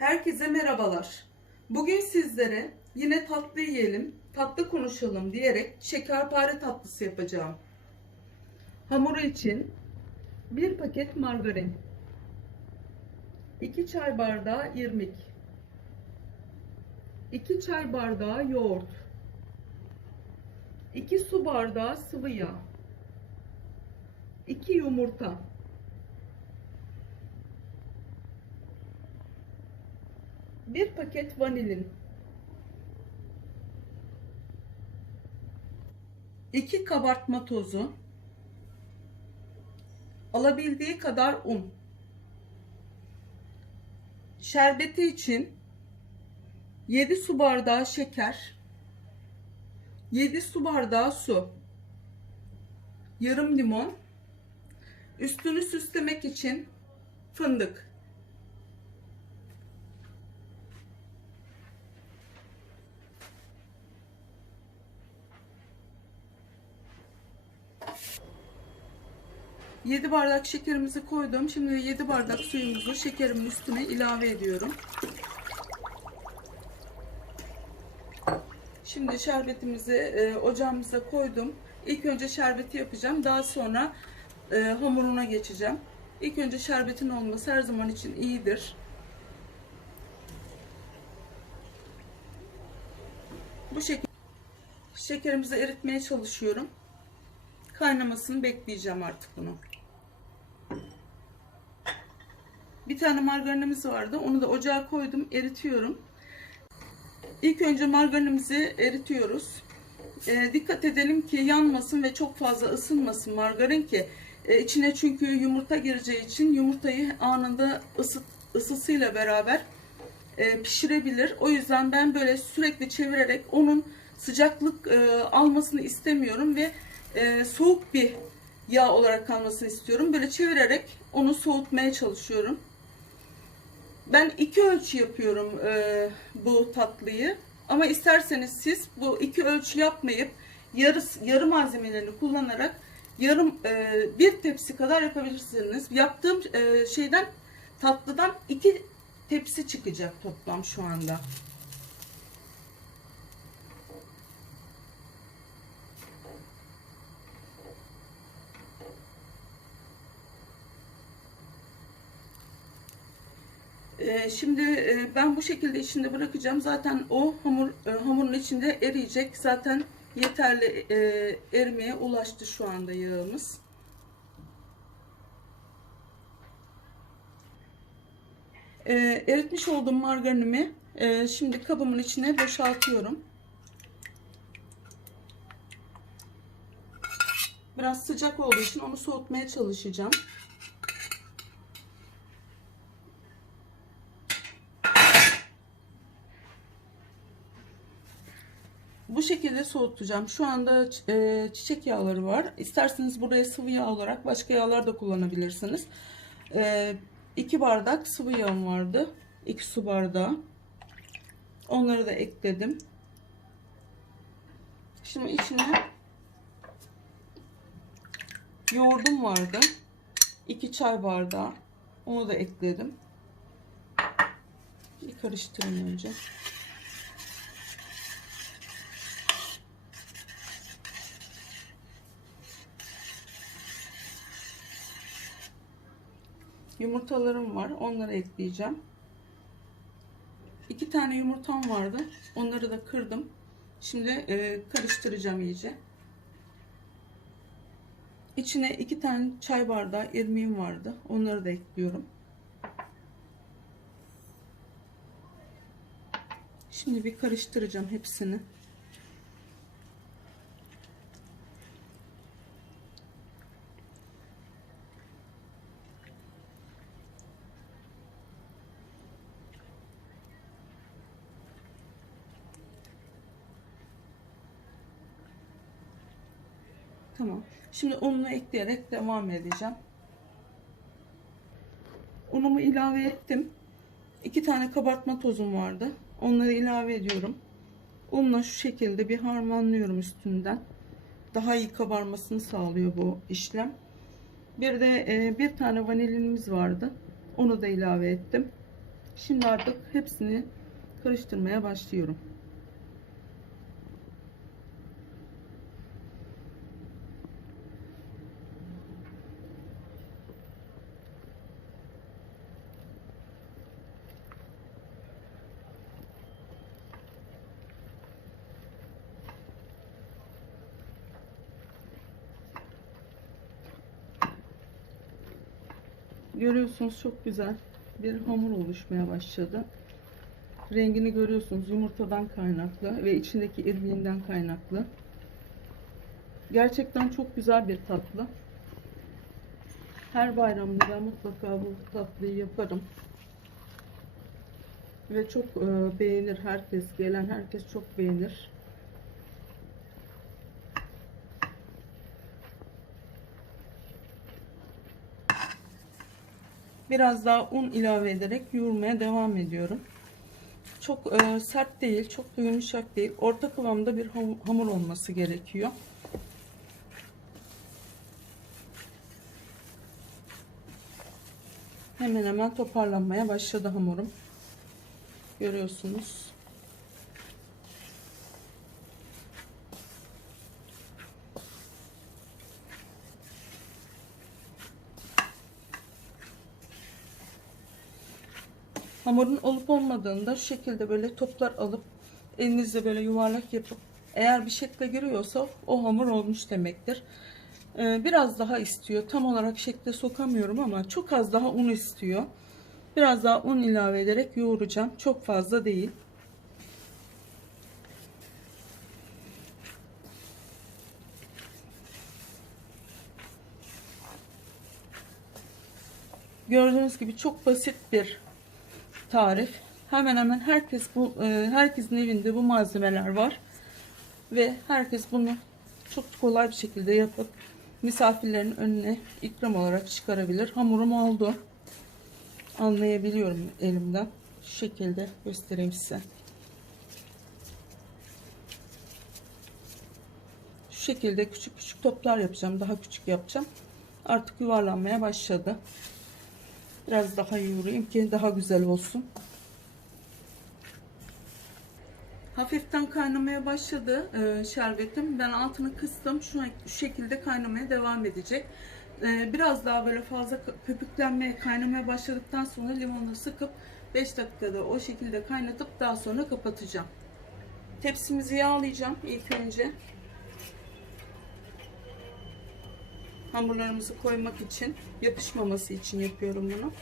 Herkese merhabalar. Bugün sizlere yine tatlı yiyelim, tatlı konuşalım diyerek şekerpare tatlısı yapacağım. Hamuru için 1 paket margarin, 2 çay bardağı irmik, 2 çay bardağı yoğurt, 2 su bardağı sıvı yağ, 2 yumurta, Bir paket vanilin. 2 kabartma tozu. Alabildiği kadar un. Şerbeti için 7 su bardağı şeker. 7 su bardağı su. Yarım limon. Üstünü süslemek için fındık. Yedi bardak şekerimizi koydum. Şimdi 7 bardak suyumuzu şekerimin üstüne ilave ediyorum. Şimdi şerbetimizi e, ocağımıza koydum. İlk önce şerbeti yapacağım. Daha sonra e, hamuruna geçeceğim. İlk önce şerbetin olması her zaman için iyidir. Bu şekilde şekerimizi eritmeye çalışıyorum. Kaynamasını bekleyeceğim artık bunu. Bir tane margarinimiz vardı. Onu da ocağa koydum. Eritiyorum. İlk önce margarinimizi eritiyoruz. E, dikkat edelim ki yanmasın ve çok fazla ısınmasın margarin ki e, içine çünkü yumurta gireceği için yumurtayı anında ısıt, ısısıyla beraber e, pişirebilir. O yüzden ben böyle sürekli çevirerek onun sıcaklık e, almasını istemiyorum ve e, soğuk bir yağ olarak kalmasını istiyorum. Böyle çevirerek onu soğutmaya çalışıyorum. Ben iki ölçü yapıyorum e, bu tatlıyı. Ama isterseniz siz bu iki ölçü yapmayıp yarı, yarı malzemelerini kullanarak yarım e, bir tepsi kadar yapabilirsiniz. Yaptığım e, şeyden tatlıdan iki tepsi çıkacak toplam şu anda. Şimdi e, ben bu şekilde içinde bırakacağım. Zaten o hamur e, hamurun içinde eriyecek. Zaten yeterli e, erimeye ulaştı şu anda yağımız. Ee, eritmiş olduğum margarinimi şimdi kabımın içine boşaltıyorum. Biraz sıcak olduğu için onu soğutmaya çalışacağım. Bu şekilde soğutacağım. Şu anda e, çiçek yağları var. İsterseniz buraya sıvı yağ olarak başka yağlar da kullanabilirsiniz. 2 e, bardak sıvı yağım vardı. 2 su bardağı. Onları da ekledim. Şimdi içine yoğurdum vardı. 2 çay bardağı. Onu da ekledim. Bir karıştırayım önce. Yumurtalarım var. Onları ekleyeceğim. İki tane yumurtam vardı. Onları da kırdım. Şimdi e, karıştıracağım iyice. İçine iki tane çay bardağı irmiğim vardı. Onları da ekliyorum. Şimdi bir karıştıracağım hepsini. Tamam. Şimdi ununu ekleyerek devam edeceğim. Unumu ilave ettim. İki tane kabartma tozum vardı. Onları ilave ediyorum. Unla şu şekilde bir harmanlıyorum üstünden. Daha iyi kabarmasını sağlıyor bu işlem. Bir de e, bir tane vanilinimiz vardı. Onu da ilave ettim. Şimdi artık hepsini karıştırmaya başlıyorum. Görüyorsunuz çok güzel bir hamur oluşmaya başladı. Rengini görüyorsunuz yumurtadan kaynaklı ve içindeki irmiğinden kaynaklı. Gerçekten çok güzel bir tatlı. Her bayramda ben mutlaka bu tatlıyı yaparım. Ve çok e, beğenir herkes. Gelen herkes çok beğenir. Biraz daha un ilave ederek yoğurmaya devam ediyorum. Çok e, sert değil, çok da yumuşak değil. Orta kıvamda bir ham- hamur olması gerekiyor. Hemen hemen toparlanmaya başladı hamurum. Görüyorsunuz. Hamurun olup olmadığını da şu şekilde böyle toplar alıp elinizle böyle yuvarlak yapıp eğer bir şekle giriyorsa o hamur olmuş demektir. Ee, biraz daha istiyor. Tam olarak şekle sokamıyorum ama çok az daha un istiyor. Biraz daha un ilave ederek yoğuracağım. Çok fazla değil. Gördüğünüz gibi çok basit bir tarif. Hemen hemen herkes bu e, herkesin evinde bu malzemeler var ve herkes bunu çok kolay bir şekilde yapıp misafirlerin önüne ikram olarak çıkarabilir. Hamurum oldu. Anlayabiliyorum elimden. Şu şekilde göstereyim size. Şu şekilde küçük küçük toplar yapacağım. Daha küçük yapacağım. Artık yuvarlanmaya başladı. Biraz daha yoğurayım ki daha güzel olsun. Hafiften kaynamaya başladı e, şerbetim. Ben altını kıstım. Şu, şu şekilde kaynamaya devam edecek. E, biraz daha böyle fazla kö- köpüklenmeye, kaynamaya başladıktan sonra limonu sıkıp 5 dakikada o şekilde kaynatıp daha sonra kapatacağım. Tepsimizi yağlayacağım ilk önce. Hamurlarımızı koymak için, yapışmaması için yapıyorum bunu.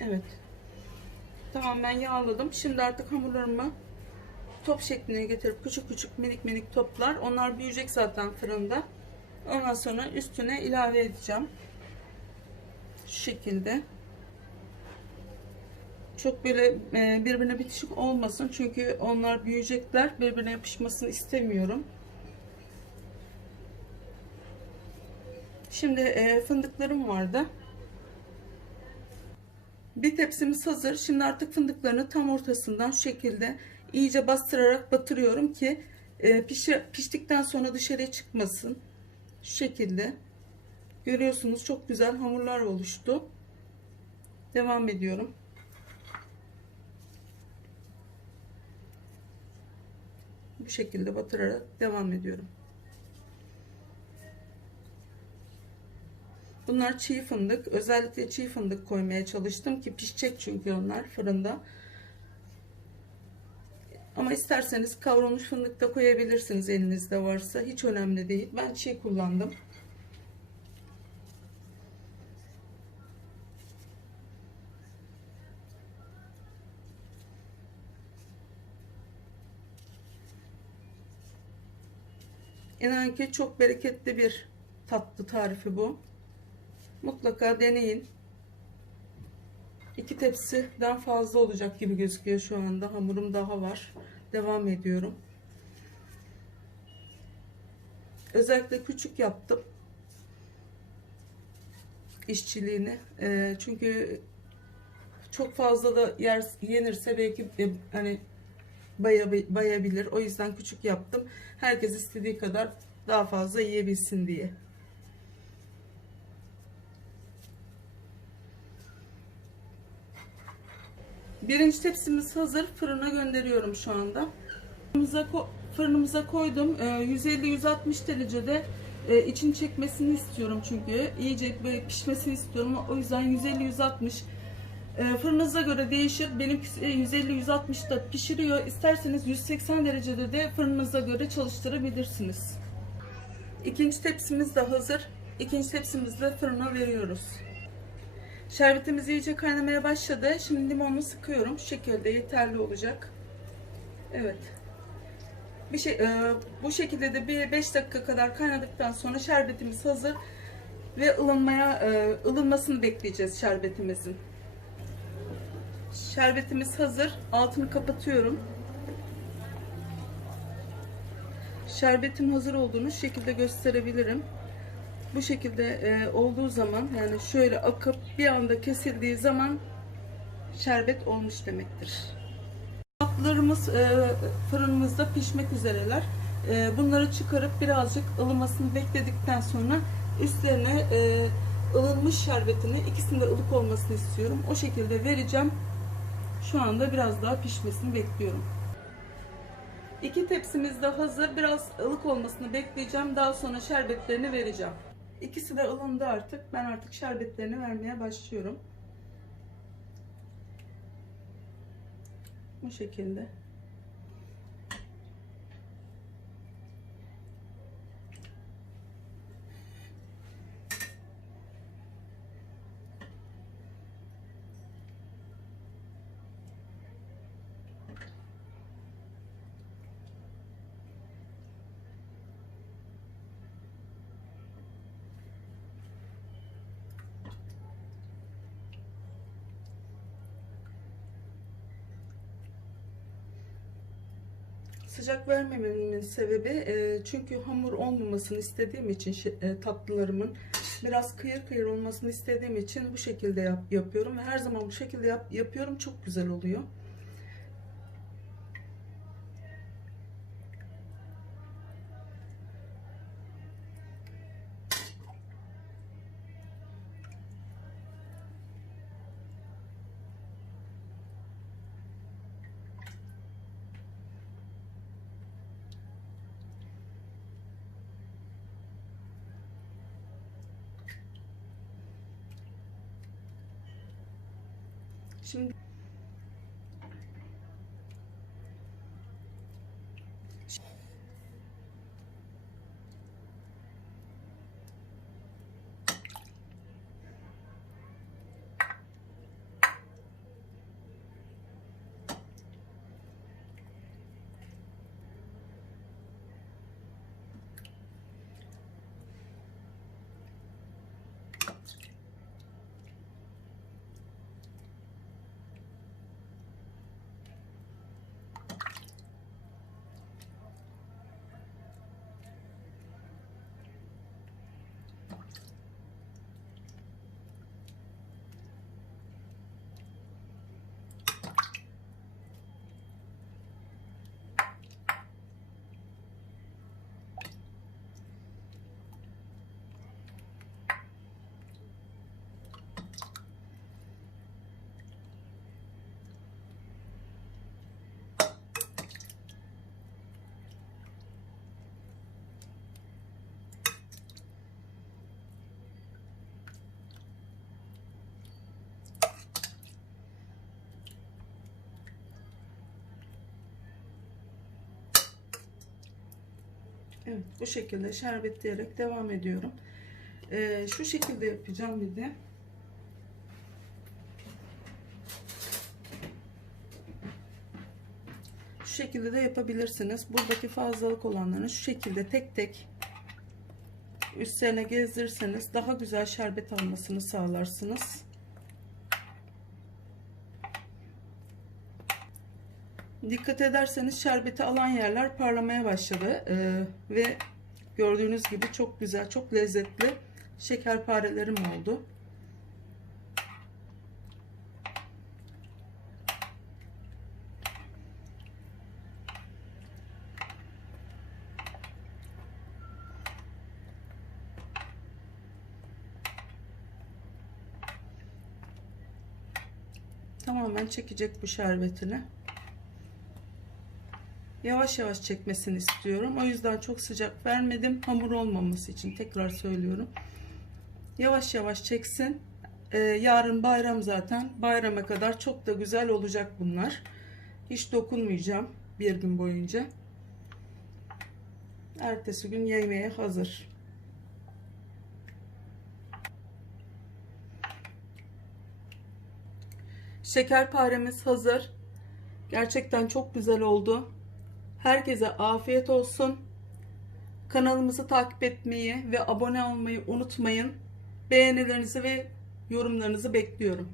Evet. Tamamen yağladım. Şimdi artık hamurlarımı top şekline getirip küçük küçük minik minik toplar. Onlar büyüyecek zaten fırında. Ondan sonra üstüne ilave edeceğim. Şu şekilde. Çok böyle e, birbirine bitişik olmasın. Çünkü onlar büyüyecekler. Birbirine yapışmasını istemiyorum. Şimdi e, fındıklarım vardı. Bir tepsimiz hazır. Şimdi artık fındıklarını tam ortasından şu şekilde iyice bastırarak batırıyorum ki e, piştikten sonra dışarıya çıkmasın. Şu şekilde. Görüyorsunuz çok güzel hamurlar oluştu. Devam ediyorum. Bu şekilde batırarak devam ediyorum. Bunlar çiğ fındık. Özellikle çiğ fındık koymaya çalıştım ki pişecek çünkü onlar fırında. Ama isterseniz kavrulmuş fındık da koyabilirsiniz elinizde varsa. Hiç önemli değil. Ben çiğ kullandım. İnanın ki çok bereketli bir tatlı tarifi bu. Mutlaka deneyin. İki tepsiden fazla olacak gibi gözüküyor şu anda. Hamurum daha var. Devam ediyorum. Özellikle küçük yaptım. işçiliğini. Ee, çünkü çok fazla da yer yenirse belki e, hani bayabilir. O yüzden küçük yaptım. Herkes istediği kadar daha fazla yiyebilsin diye. Birinci tepsimiz hazır. Fırına gönderiyorum şu anda. Fırınımıza, ko- fırınımıza koydum. Ee, 150-160 derecede e, içini çekmesini istiyorum çünkü. iyice böyle pişmesini istiyorum. O yüzden 150-160 e, fırınıza göre değişir. Benimkisi 150-160'da pişiriyor. İsterseniz 180 derecede de fırınıza göre çalıştırabilirsiniz. İkinci tepsimiz de hazır. İkinci tepsimizi de fırına veriyoruz. Şerbetimiz iyice kaynamaya başladı. Şimdi limonunu sıkıyorum. Şu şekilde yeterli olacak. Evet. Bir şey, e, bu şekilde de bir 5 dakika kadar kaynadıktan sonra şerbetimiz hazır ve ılınmaya e, ılınmasını bekleyeceğiz şerbetimizin. Şerbetimiz hazır. Altını kapatıyorum. Şerbetin hazır olduğunu şu şekilde gösterebilirim. Bu şekilde e, olduğu zaman yani şöyle akıp bir anda kesildiği zaman şerbet olmuş demektir. Tatlılarımız e, fırınımızda pişmek üzereler. E, bunları çıkarıp birazcık ılımasını bekledikten sonra üstlerine e, ılınmış şerbetini ikisinde ılık olmasını istiyorum. O şekilde vereceğim. Şu anda biraz daha pişmesini bekliyorum. İki tepsimiz de hazır. Biraz ılık olmasını bekleyeceğim. Daha sonra şerbetlerini vereceğim. İkisi de ılındı artık. Ben artık şerbetlerini vermeye başlıyorum. Bu şekilde. Sıcak vermememin sebebi e, çünkü hamur olmamasını istediğim için e, tatlılarımın biraz kıyır kıyır olmasını istediğim için bu şekilde yap, yapıyorum ve her zaman bu şekilde yap, yapıyorum çok güzel oluyor. Şimdi Evet bu şekilde şerbetleyerek devam ediyorum. Ee, şu şekilde yapacağım bir de. Şu şekilde de yapabilirsiniz. Buradaki fazlalık olanlarını şu şekilde tek tek üstlerine gezdirirseniz daha güzel şerbet almasını sağlarsınız. Dikkat ederseniz şerbeti alan yerler parlamaya başladı. Ee, ve gördüğünüz gibi çok güzel, çok lezzetli şekerparelerim oldu. Tamamen çekecek bu şerbetini. Yavaş yavaş çekmesini istiyorum. O yüzden çok sıcak vermedim. Hamur olmaması için tekrar söylüyorum. Yavaş yavaş çeksin. Ee, yarın bayram zaten. Bayrama kadar çok da güzel olacak bunlar. Hiç dokunmayacağım bir gün boyunca. Ertesi gün yemeğe hazır. Şekerparemiz hazır. Gerçekten çok güzel oldu. Herkese afiyet olsun. Kanalımızı takip etmeyi ve abone olmayı unutmayın. Beğenilerinizi ve yorumlarınızı bekliyorum.